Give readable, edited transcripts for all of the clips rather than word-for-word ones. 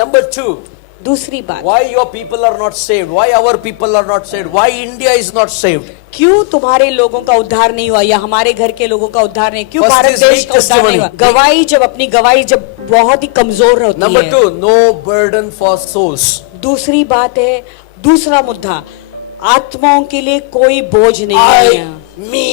Number two, दूसरी बात, why your people are not saved? Why our people are not saved? Why India is not saved? क्यों तुम्हारे लोगों का उद्धार नहीं हुआ या हमारे घर के लोगों का उद्धार नहीं, क्यों First भारत is देश weak का उद्धार नहीं हुआ? testimony. गवाही जब अपनी गवाही जब बहुत ही कमजोर होती Number है। two, no burden for souls. दूसरी बात है, दूसरा मुद्दा, आत्माओं के लिए कोई बोझ नहीं है। Me,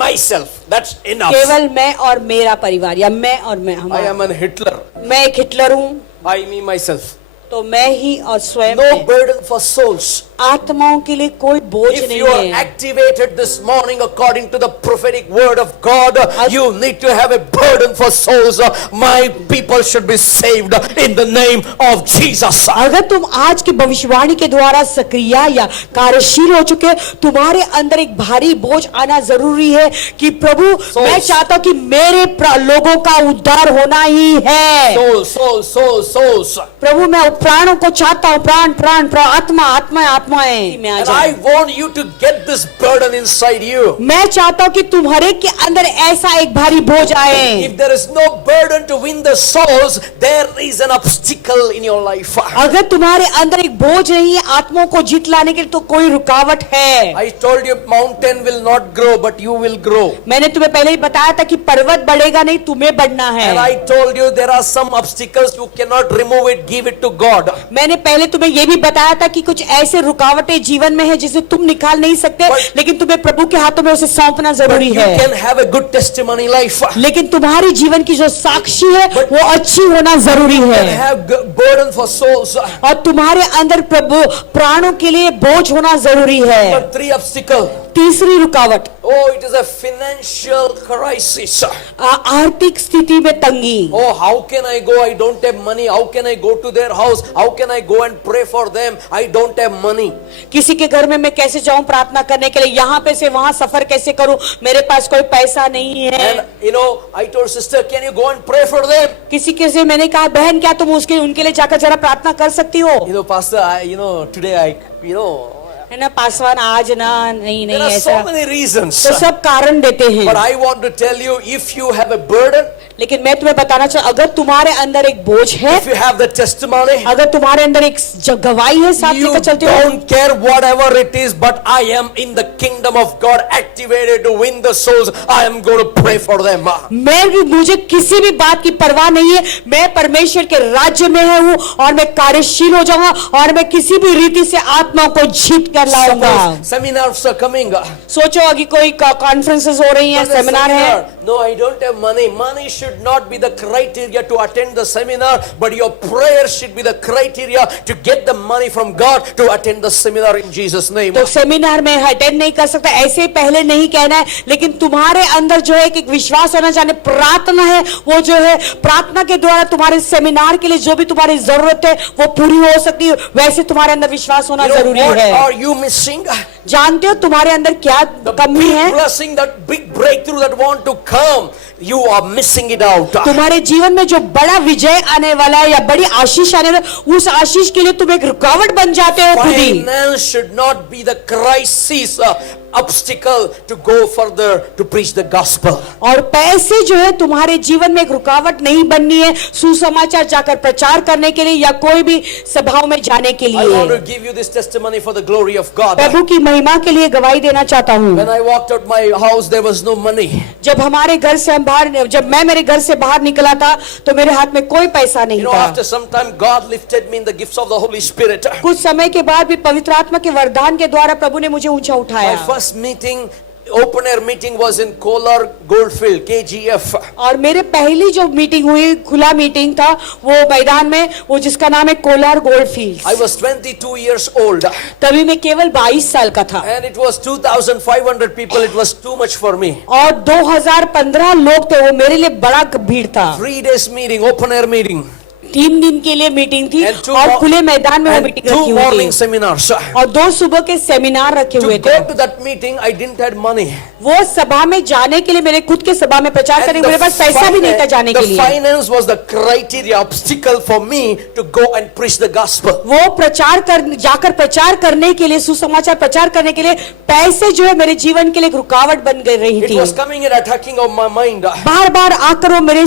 myself. That's enough. केवल मैं और मेरा परिवार या मैं और मैं I हमारा, am an Hitler. मैं एक हिटलर हूँ I, me, myself. तो मैं ही और स्वयं No मैं। burden for souls. आत्माओं के लिए कोई बोझ If नहीं you are है। activated this morning according to the prophetic word of God, you need to have a burden for souls. My people should be saved in the name of Jesus. अगर तुम आज की भविष्यवाणी के द्वारा सक्रिय या कार्यशील हो चुके, तुम्हारे अंदर एक भारी बोझ आना जरूरी है कि प्रभु मैं चाहता हूं कि मेरे लोगों का उद्धार होना ही है। Souls. प्रभु मैं प्राणों को चाहता हूं, प्राण प्राण प्राण, आत्मा आत्मा आत्माएं में आ And जाए। I want you to get this burden inside you. मैं चाहता हूं कि तुम्हारे के अंदर ऐसा एक भारी बोझ आए। If there is no burden to win the souls, there is an obstacle in your life. अगर तुम्हारे अंदर एक बोझ नहीं है आत्माओं को जीत लाने के लिए, तो कोई रुकावट है। I told you mountain will not grow, but you will grow. मैंने तुम्हें पहले ही बताया था कि पर्वत बढ़ेगा नहीं, तुम्हें बढ़ना है। And I told you there are some obstacles you cannot remove it, give it to God. मैंने पहले तुम्हें यह भी बताया था कि कुछ ऐसे रुकावटें जीवन में है जिसे तुम निकाल नहीं सकते, लेकिन तुम्हें प्रभु के हाथों में उसे सौंपना But जरूरी you है। can have a good testimony life. लेकिन तुम्हारी जीवन की जो साक्षी है वो अच्छी होना जरूरी You है। can have burden for souls. और तुम्हारे अंदर प्रभु प्राणों के लिए बोझ होना जरूरी है। Number three obstacle. तीसरी रुकावट, Oh, it is a financial crisis. आर्थिक स्थिति में तंगी। Oh, how can I go? I don't have money. How can I go to their house? How can I go and pray for them? I don't have money. किसी के घर में मैं कैसे जाऊं प्रार्थना करने के लिए, यहाँ पे से वहां सफर कैसे करूं, मेरे पास कोई पैसा नहीं है। And you know, I told sister, can you go and pray for them? किसी से मैंने कहा बहन क्या तुम उनके लिए जाकर जरा प्रार्थना कर सकती हो? You know, pastor, today है ना पासवान, आज ना नहीं there are ऐसा, so many reasons. तो सब कारण देते हैं। But I want to tell you, if you have a burden, लेकिन मैं तुम्हें बताना चाहूँ, अगर तुम्हारे अंदर एक बोझ है, if you have the testimony, अगर तुम्हारे अंदर एक गवाही है, साथ you लेकर चलते हो, don't care whatever it is, but I am in the kingdom of God, activated to win the souls. I am going to pray for them. मुझे किसी भी बात की परवाह नहीं है, मैं परमेश्वर के राज्य में हूँ और मैं कार्यशील हो जाऊंगा और मैं किसी भी रीति से आत्माओं को जीत कर लाऊंगा। Seminars are coming. सोचो अभी कोई कॉन्फ्रेंसेस हो रही हैं, सेमिनार है। No, I don't have money. Money should not be the criteria to attend the seminar, but your prayer should be the criteria to get the money from God to attend the seminar in Jesus' name. तो seminar में attend नहीं कर सकता, ऐसे ही पहले नहीं कहना है, लेकिन तुम्हारे अंदर जो है एक विश्वास होना चाहिए, प्रार्थना है, वो जो है प्रार्थना के द्वारा तुम्हारे सेमिनार के लिए जो भी तुम्हारी जरूरत है वो पूरी हो सकती है, वैसे तुम्हारे अंदर विश्वास होना You know जरूरी what है। are you missing? जानते हो तुम्हारे अंदर क्या The कमी big है? blessing, that big breakthrough that want to come, you are missing it out. तुम्हारे जीवन में जो बड़ा विजय आने वाला है या बड़ी आशीष आने वाला है, उस आशीष के लिए तुम एक रुकावट बन जाते हो खुद ही। Finance should not be the crisis, obstacle to go further to preach the gospel. और पैसे जो है तुम्हारे जीवन में एक रुकावट नहीं बननी है सुसमाचार जाकर प्रचार करने के लिए या कोई भी सभाओं में जाने के I want to लिए। give you this testimony for the glory of God. प्रभु की महिमा के लिए गवाही देना चाहता हूँ। When I walked out my house, there was no money. जब मैं मेरे घर से बाहर निकला था तो मेरे हाथ में कोई पैसा नहीं You know, था। after some time, God lifted me in the gifts of the Holy Spirit. कुछ समय के बाद भी पवित्र आत्मा के वरदान के द्वारा प्रभु ने मुझे ऊंचा My उठाया। first meeting, open air meeting, was in Kolar Goldfield, KGF. और मेरे पहली जो मीटिंग हुई, खुला मीटिंग था, वो मैदान में, वो जिसका नाम है Kolar gold field. I was 22 years old. तभी मैं केवल 22 साल का था And it was 2,500 people. It was too much for me. और 2015 लोग थे, वो मेरे लिए बड़ा भीड़ था। 3 days meeting, open air meeting. 3 दिन के लिए मीटिंग थी And और खुले मैदान में वो and मीटिंग 2 रखी हुई morning थी seminars. और 2 सुबह के सेमिनार रखे To हुए go थे। to that meeting, I didn't have money. वो सभा में जाने के लिए, मेरे खुद के सभा में प्रचार करने के लिए मेरे पास पैसा भी नहीं था जाने के the लिए। finance was the criteria, obstacle for me to go and preach the gospel. वो जाकर प्रचार करने के लिए, सुसमाचार प्रचार करने के लिए पैसे जो है मेरे जीवन के लिए एक रुकावट बन गई रही It थी। was coming and attacking on my mind. बार बार आकर वो मेरे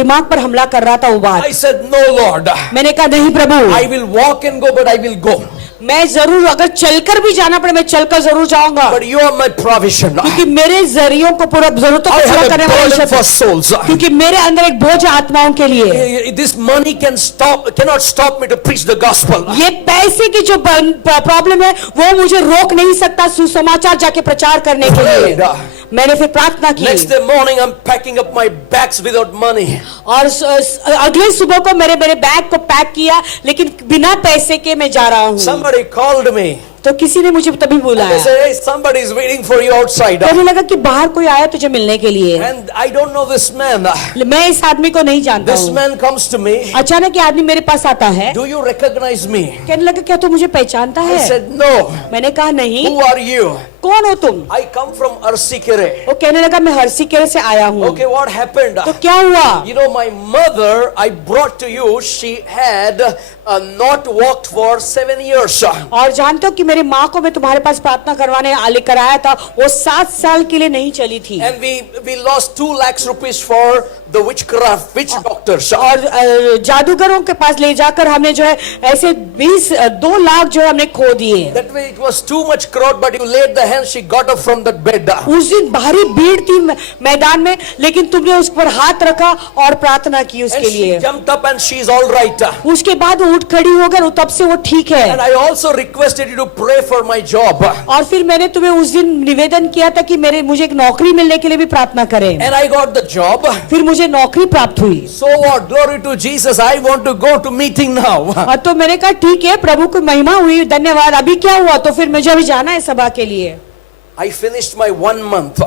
दिमाग पर हमला कर रहा था वो बात। I said, no no Lord, मैंने कहा नहीं प्रभु, I will walk and go, but I will go. मैं जरूर, अगर चलकर भी जाना पड़े मैं चलकर जरूर जाऊंगा, But you are my provision. क्योंकि मेरे जरियों को पूरा जरूरतों I को पूरा have करने a वाला burden ईश्वर, for souls. क्योंकि मेरे अंदर एक बोझ है आत्माओं के लिए। This money cannot stop me to preach the gospel. ये पैसे की जो प्रॉब्लम है वो मुझे रोक नहीं सकता सुसमाचार जाके प्रचार करने के लिए। Prayed. मैंने फिर प्रार्थना की, Next day morning, I'm packing up my bags without money. और अगले सुबह को मेरे बैग को पैक किया, लेकिन बिना पैसे के मैं जा रहा हूँ। Somebody called me. तो किसी ने मुझे तभी They बुलाया, said, hey, somebody is waiting for you outside. मुझे लगा कि बाहर कोई आया तुझे मिलने के लिए। And I don't know this man. मैं इस आदमी को नहीं जानता This हूँ। man comes to me. अचानक ये आदमी मेरे पास आता है, Do you recognize me? कहने लगा क्या तू मुझे पहचानता I है? said, no. मैंने कहा नहीं। Who are you? कौन हो तुम? I come from Arsikere. वो कहने लगा मैं हरसीकेरे से आया हूँ। Okay, what happened? तो क्या हुआ? You know, my mother, I brought to you, she had not walked for 7 years. और जानते हो कि मेरी माँ को मैं तुम्हारे पास प्रार्थना करवाने लेकर आया था, वो 7 साल के लिए नहीं चली थी। And we lost 2 lakhs rupees for the witchcraft, witch doctors. और जादूगरों के पास ले जाकर हमने जो है ऐसे 2 लाख जो है हमने खो दिए। That way it was too much crowd, but you laid the hand, she got up from that bed. उस दिन भारी भीड़ थी मैदान में, लेकिन तुमने उस पर हाथ रखा और प्रार्थना की And उसके she लिए। jumped up and she's all right. उसके बाद वो उठ खड़ी हो गई, तब से वो ठीक है। And I also requested you to pray for my job. और फिर मैंने तुम्हें उस दिन निवेदन किया था कि मुझे एक नौकरी मिलने के लिए भी प्रार्थना करें। And I got the job. फिर मुझे नौकरी प्राप्त हुई। So what? Glory to Jesus. I want to go to meeting now. तो मैंने कहा ठीक है, प्रभु की महिमा हुई, धन्यवाद। अभी क्या हुआ? तो फिर मुझे अभी जाना है सभा के लिए। I finished my 1 month.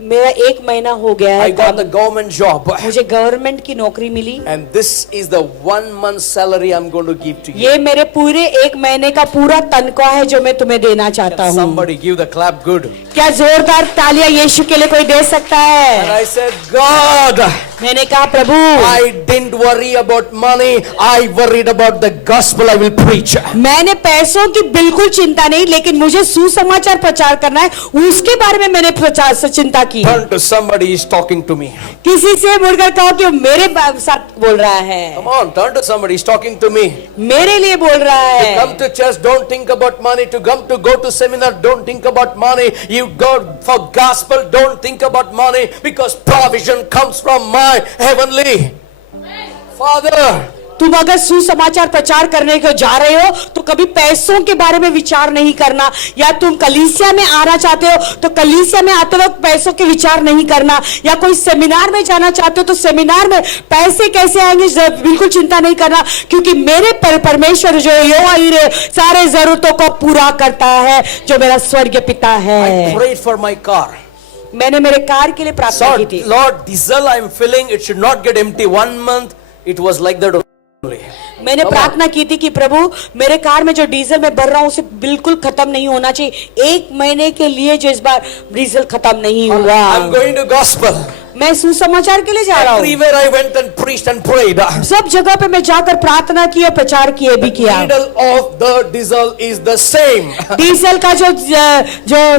मेरा 1 महीना हो गया है, I got the government job. मुझे गवर्नमेंट की नौकरी मिली। And this is the 1 month salary I'm going to give to you. ये मेरे पूरे 1 महीने का पूरा तनख्वाह है जो मैं तुम्हें देना चाहता हूँ। Somebody give the clap good. क्या जोरदार तालियां यीशु के लिए कोई दे सकता And है? I said, God, मैंने कहा प्रभु, I didn't worry about money. I worried about the gospel I will preach. मैंने पैसों की बिल्कुल चिंता नहीं, लेकिन मुझे सुसमाचार प्रचार करना है, उसके बारे में मैंने प्रचार से चिंता की। Turn to somebody, he's talking to me. किसी से मुड़कर कहो कि मेरे साथ बोल रहा है, Come on, turn to somebody, he's talking to me. मेरे लिए बोल रहा है। Come to church, don't think about money. To go to seminar, don't think about money. You go for gospel, don't think about money, because provision comes from my heavenly Father. तुम अगर सुसमाचार प्रचार करने को जा रहे हो तो कभी पैसों के बारे में विचार नहीं करना, या तुम कलीसिया में आना चाहते हो तो कलीसिया में आते वक्त पैसों के विचार नहीं करना, या कोई सेमिनार में जाना चाहते हो तो सेमिनार में पैसे कैसे आएंगे बिल्कुल चिंता नहीं करना, क्योंकि मेरे परमेश्वर जो यहोवा यीरे सारे जरूरतों को पूरा करता है, जो मेरा स्वर्गीय पिता है। I prayed for my car. मैंने मेरे कार के लिए प्रार्थना की थी। Lord, diesel I am filling, it should not get empty. 1 month, it was like that only. मैंने प्रार्थना की थी कि प्रभु मेरे कार में जो डीजल मैं भर रहा हूँ उसे बिल्कुल खत्म नहीं होना चाहिए। 1 महीने के लिए जो इस बार डीजल खत्म नहीं हुआ। I'm going to gospel. मैं सुसमाचार के लिए जा रहा हूँ। Everywhere I went and preached and prayed. सब जगह पे मैं जाकर प्रार्थना की और प्रचार किए भी किया। Needle of the diesel is the same. Diesel का जो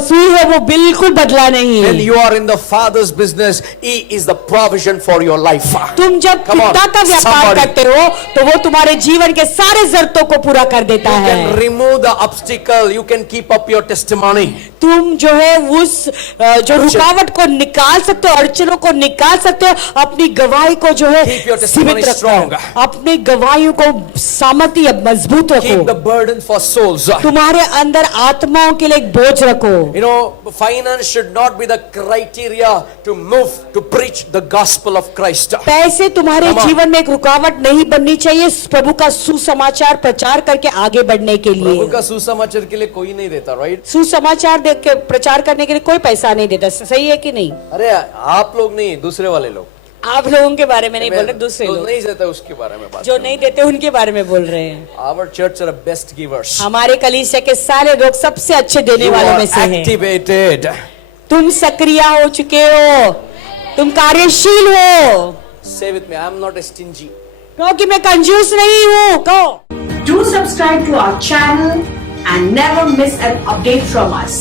सुई है वो बिल्कुल बदला नहीं। When you are in the Father's business, He is the provision for your life. तुम जब पिता का व्यापार करते हो तो वो तुम्हारे जीवन के सारे जरूरतों को पूरा कर देता You है। can remove the obstacle. You can keep up your testimony. तुम जो है उस जो रुकावट को निकाल सकते हो, अड़चनों को निकाल सकते हो, अपनी गवाही को जो है Keep your testimony सीमित strong. रखो, अपनी गवाहियों को सामर्थ्य मजबूत Keep the रखो, burden for souls. तुम्हारे अंदर आत्माओं के लिए एक बोझ रखो। You know, finance should not be the criteria to move to preach the gospel of Christ. पैसे तुम्हारे Come on. जीवन में एक रुकावट नहीं बननी चाहिए प्रभु का सुसमाचार प्रचार करके आगे बढ़ने के लिए। प्रभु का सुसमाचार के लिए कोई नहीं देता, राइट? सुसमाचार देख के प्रचार करने के लिए कोई पैसा नहीं देता, सही है कि नहीं? अरे आप लोग नहीं, दूसरे वाले लोग। आप लोगों के बारे में नहीं बोल रहे, दूसरे जो लोग नहीं देता उसके बारे में बात। जो नहीं देते उनके बारे में बोल रहे हैं। Our church are best givers. हमारे कलीसिया के सारे लोग सबसे अच्छे देने You वालों are में से हैं। activated. तुम सक्रिय हो चुके हो, तुम कार्यशील हो। Say with me, I am not a stingy. क्योंकि मैं कंजूस नहीं हूँ। कहो। Do subscribe to our channel and never miss an update from us.